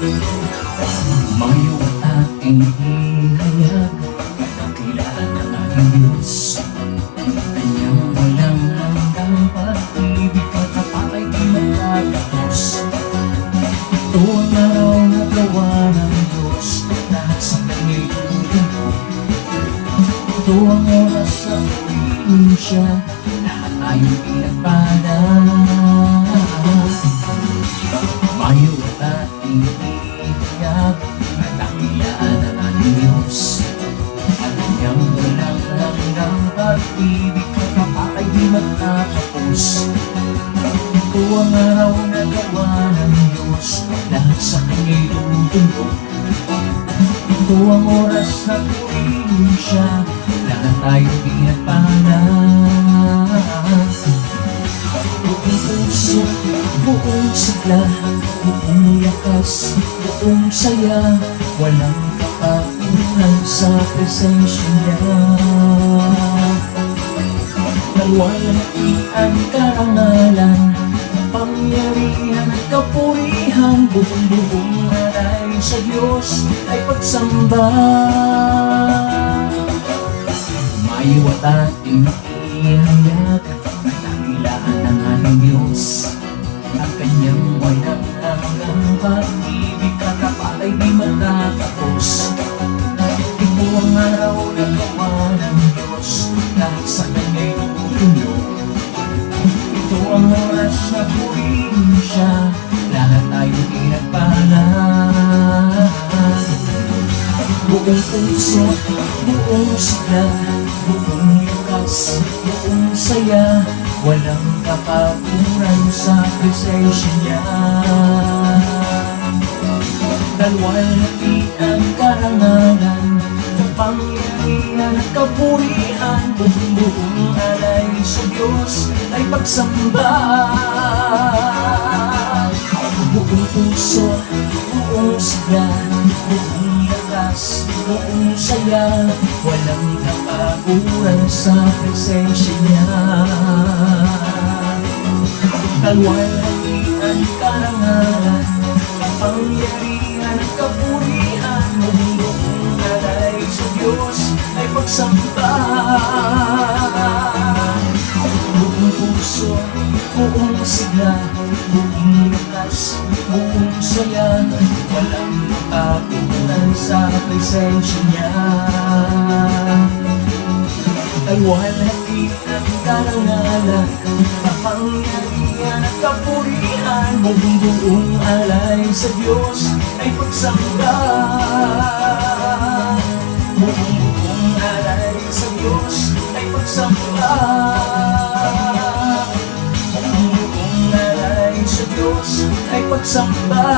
Mayo at ating ihayag, dakilaan ng ating Diyos. Kanyang walang hanggang pag-ibig, pagkapakay di magtatapos. Ito ang araw na gawa ng Diyos, lahat sa kanya'y tutulog. Ito ang oras sa purihin siya, lahat tayong pinagpala. Mayo at ating ihayag, dakilaan ng ating Diyos. At kanyang walang hanggang pag-ibig, pagkapakay di magtatapos. Ito ang araw na gawa ng Diyos, lahat sa kanya'y tutulog. Ito ang oras na purihin siya, lahat tayong pinagpala. Buong puso, buong sigla, buong lakas, buong saya, walang kapaguran sa presensya niya. Naluwalhati ang karangalan, pangyarihan at kapurihan, buong alay sa Diyos ay pagsamba. Mayo at ating ihayag, dakilaan ng ating Diyos. Ang kanyang walang hanggang pag-ibig, kakapalay di matatapos. Ito ang araw na gawa ng Diyos, lahat sa kanya'y tutulog. Ito ang oras na purihin siya, lahat tayong pinagpala. Buong puso, buong sigla, buong lakas, buong saya, walang kapaguran sa presensya niya. Naluwalhati ang karangalan, pangyarihan at kapurihan, buong alay sa Diyos ay pagsamba. Buong puso, buong sigla, buong lakas, buong saya, walang kapaguran sa presensya niya. Naluwalhati ang karangalan, pangyarihan at kapurihan, buong alay sa Diyos ay pagsamba. Buong puso, buong sigla, buong lakas, buong saya, walang makapunan sa presensya niya. Naluwalhati ang karangalan, kapangyarihan at kapurihan, buong alay sa Diyos ay pagsamba. Buong alay sa Diyos ay pagsamba. Buong alay sa Diyos ay pagsamba.